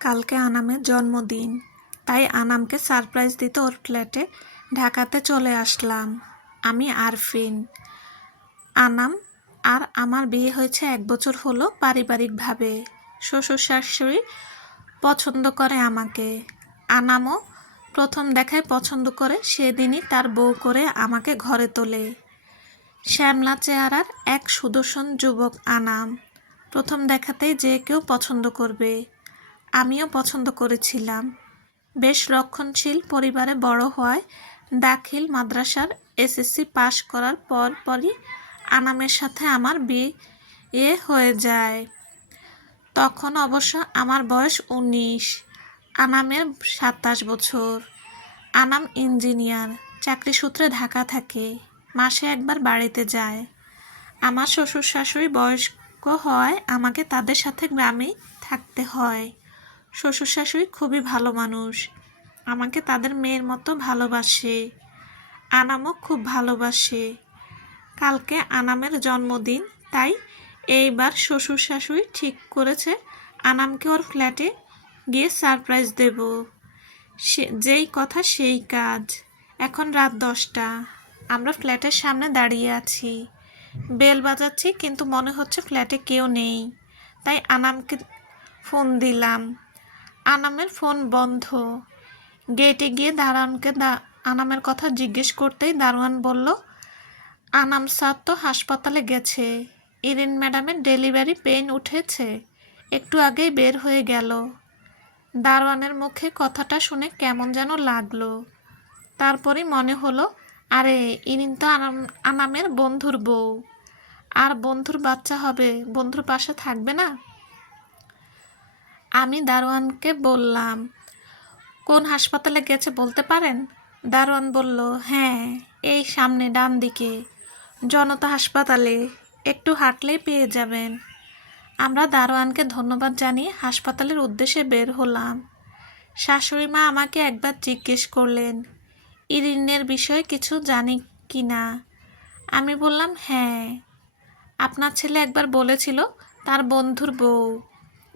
কালকে আনামের জন্মদিন, তাই আনামকে সারপ্রাইজ দিতে ওর ফ্ল্যাটে ঢাকাতে চলে আসলাম। আমি আরফিন। আনাম আর আমার বিয়ে হয়েছে 1 বছর হলো পারিবারিকভাবে। শ্বশুর শাশুড়ি পছন্দ করে আমাকে। আনামও প্রথম দেখায় পছন্দ করে, সেদিনই তার বউ করে আমাকে ঘরে তোলে। শ্যামলা চেহারার এক সুদর্শন যুবক আনাম। প্রথম দেখাতেই যে কেউ পছন্দ করবে। আমিও পছন্দ করেছিলাম। বেশ রক্ষণশীল পরিবারে বড় হওয়ায় দাখিল মাদ্রাসার এসএসসি পাশ করার পরই আনামের সাথে আমার বিয়ে হয়ে যায়। তখন অবশ্য আমার বয়স 19, আনামের 27 বছর। আনাম ইঞ্জিনিয়ার, চাকরি সূত্রে ঢাকা থাকে, মাসে একবার বাড়িতে যায়। আমার শ্বশুর শাশুড়ি বয়স্ক হওয়ায় আমাকে তাদের সাথে গ্রামেই থাকতে হয়। শ্বশুর শাশুড়ি খুবই ভালো মানুষ, আমাকে তাদের মেয়ের মতো ভালোবাসে। আনামও খুব ভালোবাসে। কালকে আনামের জন্মদিন, তাই এইবার শ্বশুর শাশুড়ি ঠিক করেছে আনামকে ওর ফ্ল্যাটে গিয়ে সারপ্রাইজ দেব। যেই কথা সেই কাজ। এখন রাত 10টা, আমরা ফ্ল্যাটের সামনে দাঁড়িয়ে আছি। বেল বাজাচ্ছি, কিন্তু মনে হচ্ছে ফ্ল্যাটে কেউ নেই, তাই আনামকে ফোন দিলাম। আনামের ফোন বন্ধ। গেটে গিয়ে দারোয়ানকে আনামের কথা জিজ্ঞেস করতেই দারোয়ান বলল, আনাম স্যার তো হাসপাতালে গেছে। ইরিন ম্যাডামের ডেলিভারি পেইন উঠেছে, একটু আগেই বের হয়ে গেল। দারোয়ানের মুখে কথাটা শুনে কেমন যেন লাগলো। তারপরই মনে হলো, আরে ইরিন তো আনামের বন্ধুর বউ, আর বন্ধুর বাচ্চা হবে, বন্ধুর পাশে থাকবে না? আমি দারোয়ানকে বললাম, কোন হাসপাতালে গেছে বলতে পারেন? দারোয়ান বলল, হ্যাঁ, এই সামনে ডান দিকে, জনতা হাসপাতালে, একটু হাঁটলেই পেয়ে যাবেন। আমরা দারোয়ানকে ধন্যবাদ জানিয়ে হাসপাতালের উদ্দেশ্যে বের হলাম। শাশুড়ি মা আমাকে একবার জিজ্ঞেস করলেন, ইরিনের বিষয়ে কিছু জানি কি না। আমি বললাম, হ্যাঁ, আপনার ছেলে একবার বলেছিল তার বন্ধুর বউ।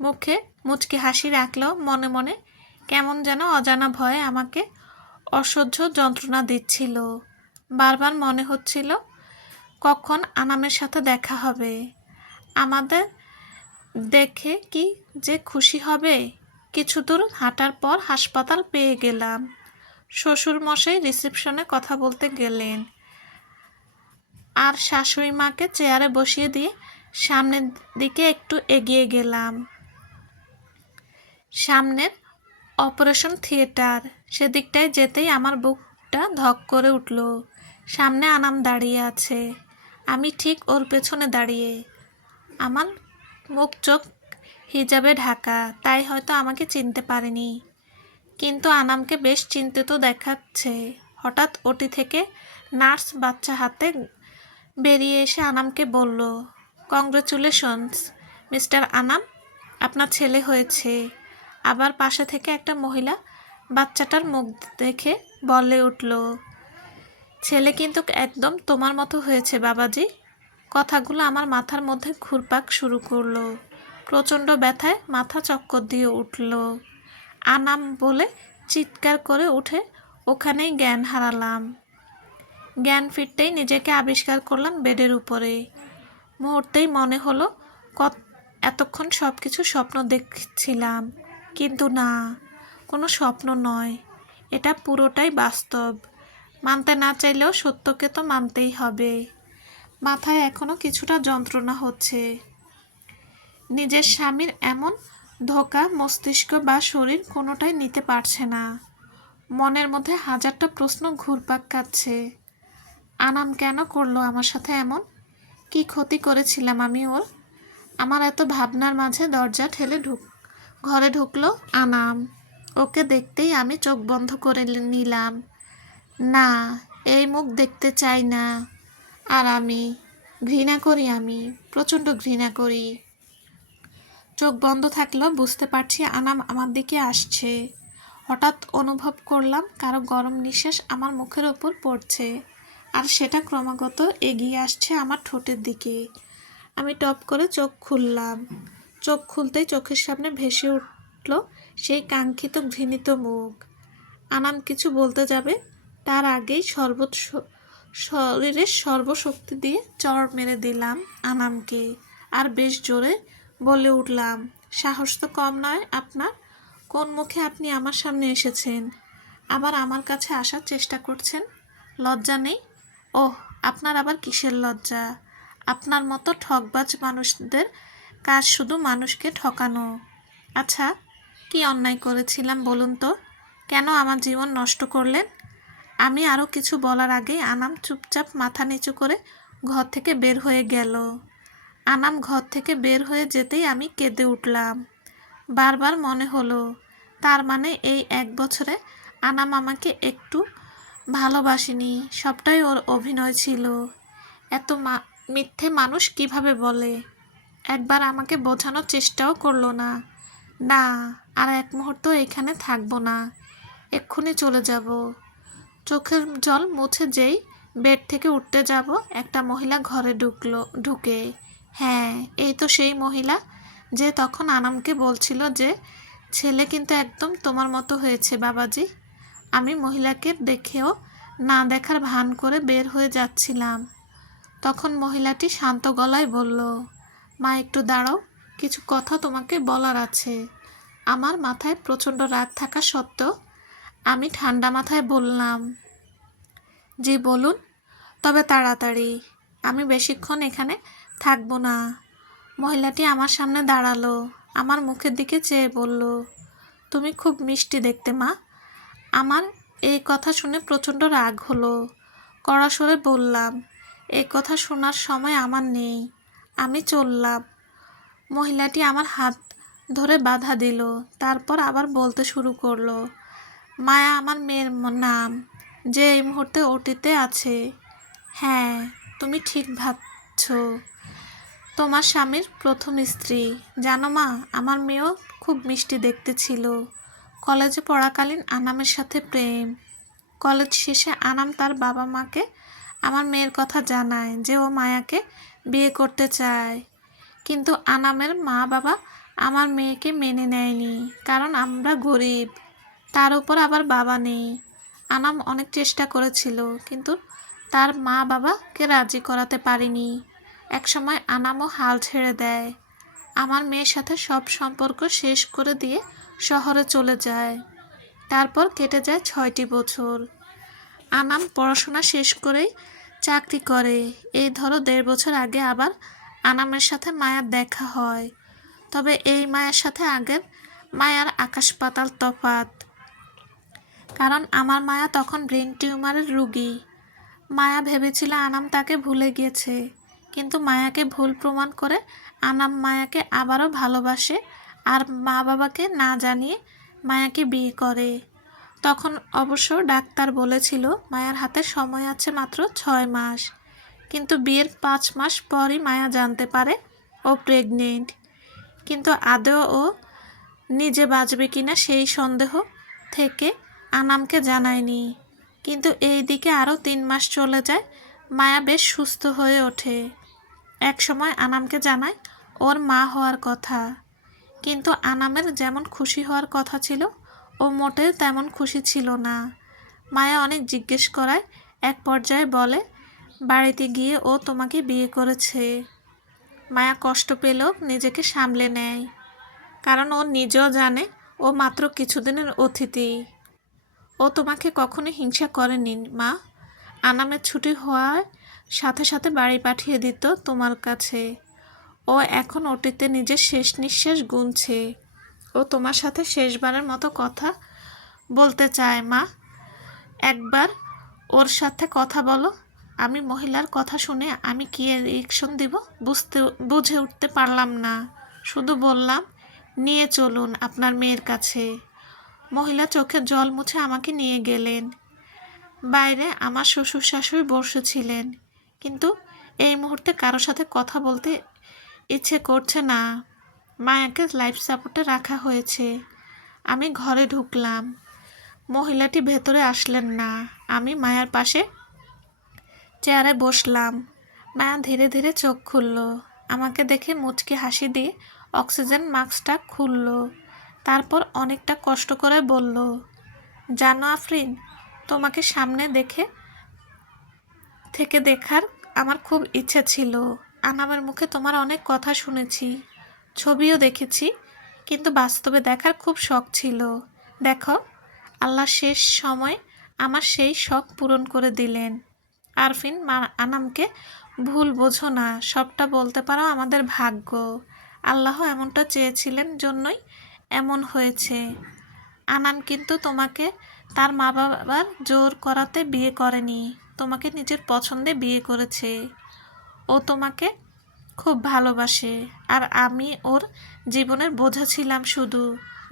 মুখে মুচকি হাসি রাখলেও মনে মনে কেমন যেন অজানা ভয়ে আমাকে অসহ্য যন্ত্রণা দিচ্ছিল। বারবার মনে হচ্ছিল কখন আনামের সাথে দেখা হবে, আমাদের দেখে কি যে খুশি হবে। কিছু দূর হাঁটার পর হাসপাতাল পেয়ে গেলাম। শ্বশুর মশাই রিসেপশনে কথা বলতে গেলেন, আর শাশুড়ি মাকে চেয়ারে বসিয়ে দিয়ে সামনের দিকে একটু এগিয়ে গেলাম। সামনের অপারেশন থিয়েটার, সেদিকটায় যেতেই আমার বুকটা ধক করে উঠল। সামনে আনাম দাঁড়িয়ে আছে, আমি ঠিক ওর পেছনে দাঁড়িয়ে। আমার মুখ চোখ হিজাবে ঢাকা, তাই হয়তো আমাকে চিনতে পারেনি, কিন্তু আনামকে বেশ চিন্তিত দেখাচ্ছে। হঠাৎ ওটি থেকে নার্স বাচ্চা হাতে বেরিয়ে এসে আনামকে বলল, কংগ্রেচুলেশনস মিস্টার আনাম, আপনার ছেলে হয়েছে। আবার পাশে থেকে একটা মহিলা বাচ্চাটার মুখ দেখে বলে উঠল, ছেলে কিন্তু একদম তোমার মতো হয়েছে বাবাজি। কথাগুলো আমার মাথার মধ্যে ঘুরপাক শুরু করলো। প্রচণ্ড ব্যথায় মাথা চক্কর দিয়ে উঠল। আনাম বলে চিৎকার করে উঠে ওখানেই জ্ঞান হারালাম। জ্ঞান ফিরতেই নিজেকে আবিষ্কার করলাম বেডের উপরে। মুহূর্তেই মনে হলো এতক্ষণ সব কিছু স্বপ্ন দেখছিলাম, কিন্তু না, কোনো স্বপ্ন নয়, এটা পুরোটাই বাস্তব। মানতে না চাইলেও সত্যকে তো মানতেই হবে। মাথায় এখনো কিছুটা যন্ত্রণা হচ্ছে। নিজের স্বামীর এমন ধোঁকা মস্তিষ্ক বা শরীর কোনোটাই নিতে পারছে না। মনের মধ্যে হাজারটা প্রশ্ন ঘুরপাক খাচ্ছে। আনাম কেন করলো আমার সাথে এমন? কি ক্ষতি করেছিলাম আমি ওর? আমার এত ভাবনার মাঝে দরজা ঠেলে ঘরে ঢুকলো আনাম। ওকে দেখতেই আমি চোখ বন্ধ করে নিলাম। না, এই মুখ দেখতে চাই না। আর আমি ঘৃণা করি, আমি প্রচণ্ড ঘৃণা করি। চোখ বন্ধ থাকলেও বুঝতে পারছি আনাম আমার দিকে আসছে। হঠাৎ অনুভব করলাম কারো গরম নিঃশ্বাস আমার মুখের ওপর পড়ছে, আর সেটা ক্রমাগত এগিয়ে আসছে আমার ঠোঁটের দিকে। আমি টপ করে চোখ খুললাম। চোখ খুলতেই চোখের সামনে ভেসে উঠল সেই কাঙ্ক্ষিত ঘৃণিত মুখ। আনাম কিছু বলতে যাবে, তার আগেই শরীরের সর্বশক্তি দিয়ে চড় মেরে দিলাম আনামকে, আর বেশ জোরে বলে উঠলাম, সাহস তো কম নয় আপনার! কোন মুখে আপনি আমার সামনে এসেছেন, আবার আমার কাছে আসার চেষ্টা করছেন? লজ্জা নেই? ওহ, আপনার আবার কিসের লজ্জা? আপনার মতো ঠকবাজ মানুষদের কাজ শুধু মানুষকে ঠকানো। আচ্ছা, কি অন্যায় করেছিলাম বলুন তো? কেন আমার জীবন নষ্ট করলেন? আমি আরও কিছু বলার আগেই আনাম চুপচাপ মাথা নিচু করে ঘর থেকে বের হয়ে গেল। আনাম ঘর থেকে বের হয়ে যেতেই আমি কেঁদে উঠলাম। বারবার মনে হলো, তার মানে এই 1 বছরে আনাম আমাকে একটু ভালোবাসেনি, সবটাই ওর অভিনয় ছিল। এত মিথ্যে মানুষ কিভাবে বলে? একবার আমাকে বোঝানোর চেষ্টাও করলো না। না, আর এক মুহূর্ত এখানে থাকবো না, এক্ষুনি চলে যাব। চোখের জল মুছে যেই বেড থেকে উঠতে যাব, একটা মহিলা ঘরে ঢুকে। হ্যাঁ, এই তো সেই মহিলা যে তখন আনামকে বলছিল যে ছেলে কিন্তু একদম তোমার মতো হয়েছে বাবাজি। আমি মহিলাকে দেখেও না দেখার ভান করে বের হয়ে যাচ্ছিলাম। তখন মহিলাটি শান্ত গলায় বলল, মা একটু দাঁড়াও, কিছু কথা তোমাকে বলার আছে। আমার মাথায় প্রচণ্ড রাগ থাকা সত্ত্বেও আমি ঠান্ডা মাথায় বললাম, জি বলুন, তবে তাড়াতাড়ি, আমি বেশিক্ষণ এখানে থাকবো না। মহিলাটি আমার সামনে দাঁড়ালো, আমার মুখের দিকে চেয়ে বলল, তুমি খুব মিষ্টি দেখতে মা। আমার এই কথা শুনে প্রচণ্ড রাগ হলো। কড়া স্বরে বললাম, এই কথা শোনার সময় আমার নেই, আমি চললাম। মহিলাটি আমার হাত ধরে বাধা দিল, তারপর আবার বলতে শুরু করলো, মায়া আমার মেয়ের নাম, যে এই মুহূর্তে ওটিতে আছে। হ্যাঁ, তুমি ঠিক ভাবছ, তোমার স্বামীর প্রথম স্ত্রী। জানো মা, আমার মেয়েও খুব মিষ্টি দেখতে ছিল। কলেজে পড়াকালীন আনামের সাথে প্রেম। কলেজ শেষে আনাম তার বাবা মাকে আমার মেয়ের কথা জানায় যে ও মায়াকে বিয়ে করতে চায়। কিন্তু আনামের মা বাবা আমার মেয়েকে মেনে নেয়নি, কারণ আমরা গরিব, তার উপর আবার বাবা নেই। আনাম অনেক চেষ্টা করেছিল, কিন্তু তার মা বাবাকে রাজি করাতে পারেনি। একসময় আনামও হাল ছেড়ে দেয়, আমার মেয়ের সাথে সব সম্পর্ক শেষ করে দিয়ে শহরে চলে যায়। তারপর কেটে যায় 6টি বছর। আনাম পড়াশোনা শেষ করেই চাকরি করে। এই ধরো 1.5 বছর আগে আবার আনামের সাথে মায়ার দেখা হয়। তবে এই মায়ের সাথে আগের মায়ার আকাশ পাতাল তফাৎ। কারণ আমার মায়া তখন ব্রেন টিউমারের রোগী। মায়া ভেবেছিল আনাম তাকে ভুলে গিয়েছে, কিন্তু মায়াকে ভুল প্রমাণ করে আনাম মায়াকে আবারও ভালোবাসে আর মা বাবাকে না জানিয়ে মায়াকে বিয়ে করে। তখন অবশ্য ডাক্তার বলেছিল মায়ার হাতে সময় আছে মাত্র 6 মাস, কিন্তু বিয়ের 5 মাস পরই মায়া জানতে পারে ও প্রেগনেন্ট। কিন্তু আদৌ ও নিজে বাঁচবে কিনা সেই সন্দেহ থেকে আনামকে জানায়নি। কিন্তু এই দিকে আরও 3 মাস চলে যায়, মায়া বেশ সুস্থ হয়ে ওঠে। এক সময় আনামকে জানায় ওর মা হওয়ার কথা, কিন্তু আনামের যেমন খুশি হওয়ার কথা ছিল ও মোটেও তেমন খুশি ছিল না। মায়া অনেক জিজ্ঞেস করায় এক পর্যায়ে বলে, বাড়িতে গিয়ে ও তোমাকে বিয়ে করেছে। মায়া কষ্ট পেলেও নিজেকে সামলে নেয়, কারণ ও নিজেও জানে ও মাত্র কিছুদিনের অতিথি। ও তোমাকে কখনো হিংসা করেনি মা। আনামের ছুটি হওয়ার সাথে সাথে বাড়ি পাঠিয়ে দিত তোমার কাছে। ও এখন ওটিতে নিজের শেষ নিঃশ্বাস গুনছে। ও তোমার সাথে শেষবারের মতো কথা বলতে চায় মা। একবার ওর সাথে কথা বলো। আমি মহিলার কথা শুনে আমি কি রিয়েকশন দিব বুঝে উঠতে পারলাম না। শুধু বললাম, নিয়ে চলুন আপনার মেয়ের কাছে। মহিলা চোখের জল মুছে আমাকে নিয়ে গেলেন। বাইরে আমার শ্বশুর শাশুড়ি বসেছিলেন, কিন্তু এই মুহূর্তে কারোর সাথে কথা বলতে ইচ্ছে করছে না। মায়াকে লাইফ সাপোর্টে রাখা হয়েছে। আমি ঘরে ঢুকলাম, মহিলাটি ভেতরে আসলেন না। আমি মায়ার পাশে চেয়ারে বসলাম। মায়া ধীরে ধীরে চোখ খুলল। আমাকে দেখে মুচকি হাসি দিয়ে অক্সিজেন মাস্কটা খুলল। তারপর অনেকটা কষ্ট করে বলল, জানো আফরিন, তোমাকে সামনে থেকে দেখার আমার খুব ইচ্ছে ছিল। আনামের মুখে তোমার অনেক কথা শুনেছি, ছবিও দেখেছি, কিন্তু বাস্তবে দেখার খুব শখ ছিল। দেখো, আল্লাহ শেষ সময় আমার সেই শখ পূরণ করে দিলেন। আরফিন, আনামকে ভুল বোঝো না, সবটা বলতে পারো আমাদের ভাগ্য। আল্লাহ এমনটা চেয়েছিলেন জন্যই এমন হয়েছে। আনাম কিন্তু তোমাকে তার মা বাবার জোর করাতে বিয়ে করেনি, তোমাকে নিজের পছন্দে বিয়ে করেছে। ও তোমাকে খুব ভালোবাসে, আর আমি ওর জীবনের বোঝা ছিলাম শুধু,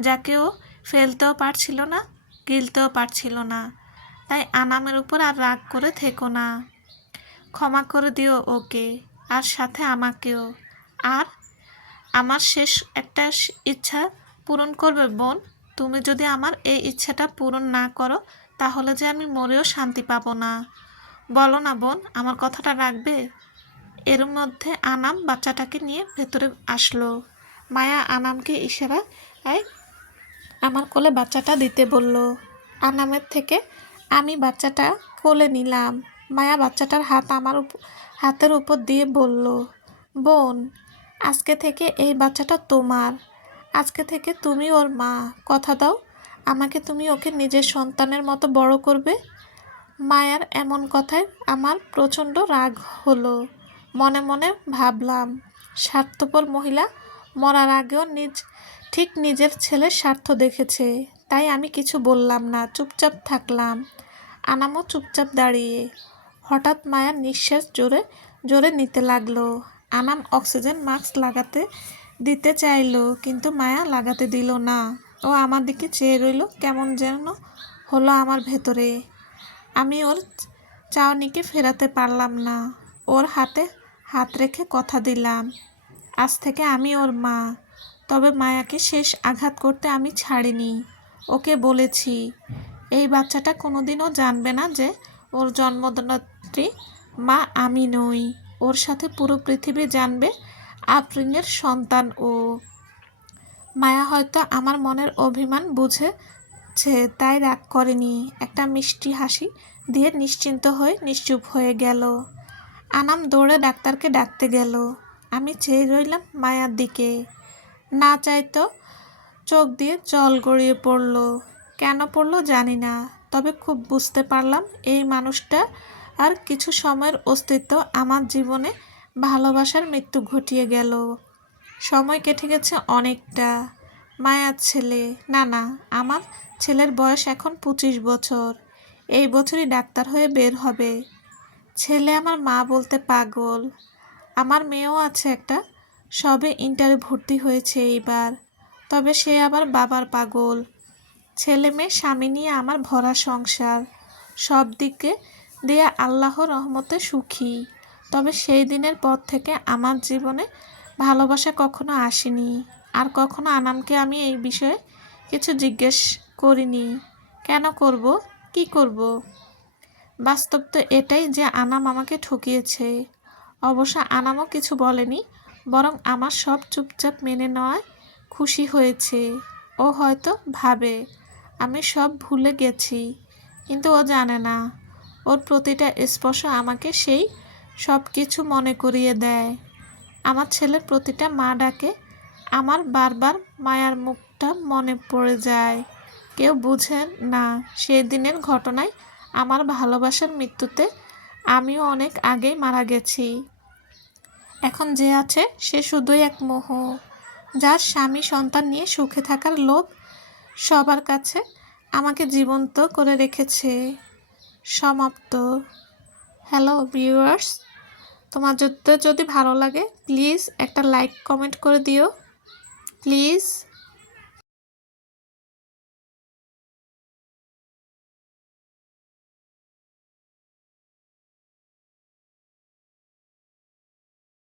যাকে ও ফেলতেও পারছিল না, গিলতেও পারছিল না। তাই আনামের উপর আর রাগ করে থেকো না, ক্ষমা করে দিও ওকে, আর সাথে আমাকেও। আর আমার শেষ একটা ইচ্ছা পূরণ করবে বোন। তুমি যদি আমার এই ইচ্ছাটা পূরণ না করো, তাহলে যে আমি মরেও শান্তি পাবো না। বলো না বোন, আমার কথাটা রাখবে? এর মধ্যে আনাম বাচ্চাটাকে নিয়ে ভেতরে আসলো। মায়া আনামকে ইশারায় আমার কোলে বাচ্চাটা দিতে বলল। আনামের থেকে আমি বাচ্চাটা কোলে নিলাম। মায়া বাচ্চাটার হাত আমার হাতের উপর দিয়ে বলল, বোন, আজকে থেকে এই বাচ্চাটা তোমার। আজকে থেকে তুমি ওর মা। কথা দাও আমাকে, তুমি ওকে নিজের সন্তানের মতো বড় করবে। মায়ার এমন কথায় আমার প্রচণ্ড রাগ হলো। মনে মনে ভাবলাম, স্বার্থপর মহিলা মরার আগেও ঠিক নিজের ছেলের স্বার্থ দেখেছে। তাই আমি কিছু বললাম না, চুপচাপ থাকলাম। আনামও চুপচাপ দাঁড়িয়ে। হঠাৎ মায়ার নিঃশ্বাস জোরে জোরে নিতে লাগলো। আনাম অক্সিজেন মাস্ক লাগাতে দিতে চাইলো, কিন্তু মায়া লাগাতে দিল না। ও আমার দিকে চেয়ে রইল, কেমন যেন হলো আমার ভেতরে। আমি ওর চাউনিকে ফেরাতে পারলাম না। ওর হাতে হাত রেখে কথা দিলাম, আজ থেকে আমি ওর মা। তবে মায়াকে শেষ আঘাত করতে আমি ছাড়িনি। ওকে বলেছি, এই বাচ্চাটা কোনোদিনও জানবে না যে ওর জন্মদাত্রী মা আমি নই। ওর সাথে পুরো পৃথিবী জানবে আফরিনের সন্তান ও। মায়া হয়তো আমার মনের অভিমান বুঝেছে, তাই রাগ করেনি। একটা মিষ্টি হাসি দিয়ে নিশ্চিন্ত হয়ে নিশ্চুপ হয়ে গেল। আনাম দৌড়ে ডাক্তারকে ডাকতে গেল। আমি চেয়ে রইলাম মায়ার দিকে। না চাইতো চোখ দিয়ে জল গড়িয়ে পড়ল। কেন পড়ল জানি না, তবে খুব বুঝতে পারলাম এই মানুষটা আর কিছু সময়ের অস্তিত্ব আমার জীবনে ভালোবাসার মৃত্যু ঘটিয়ে গেল। সময় কেটে গেছে অনেকটা। মায়ার ছেলে, না, আমার ছেলের বয়স এখন 25 বছর। এই বছরই ডাক্তার হয়ে বের হবে। ছেলে আমার মা বলতে পাগল। আমার মেয়েও আছে একটা, সবে ইন্টারে ভর্তি হয়েছে এইবার। তবে সে আবার বাবার পাগল। ছেলে মেয়ে স্বামী নিয়ে আমার ভরা সংসার। সব দিকে দিয়ে আল্লাহর রহমতে সুখী। তবে সেই দিনের পর থেকে আমার জীবনে ভালোবাসা কখনো আসেনি। আর কখনো আনামকে আমি এই বিষয়ে কিছু জিজ্ঞেস করিনি। কেন করব, কি করব? বাস্তব তো এটাই যে আনাম আমাকে ঠকিয়েছে। অবশ্য আনামও কিছু বলেনি, বরং আমার সব চুপচাপ মেনে নেওয়ায় খুশি হয়েছে। ও হয়তো ভাবে আমি সব ভুলে গেছি, কিন্তু ও জানে না, ওর প্রতিটা স্পর্শ আমাকে সেই সব কিছু মনে করিয়ে দেয়। আমার ছেলের প্রতিটা মা ডাকে আমার বারবার মায়ার মুখটা মনে পড়ে যায়। কেউ বুঝে না সেই দিনের ঘটনায় আমার ভালোবাসার মৃত্যুতে আমিও অনেক আগেই মারা গেছি। এখন যে আছে সে শুধুই এক মোহ, যার স্বামী সন্তান নিয়ে সুখে থাকার লোভ সবার কাছে আমাকে জীবন্ত করে রেখেছে। সমাপ্ত। হ্যালো ভিউয়ার্স, তোমার যদি ভালো লাগে প্লিজ একটা লাইক কমেন্ট করে দিও প্লিজ।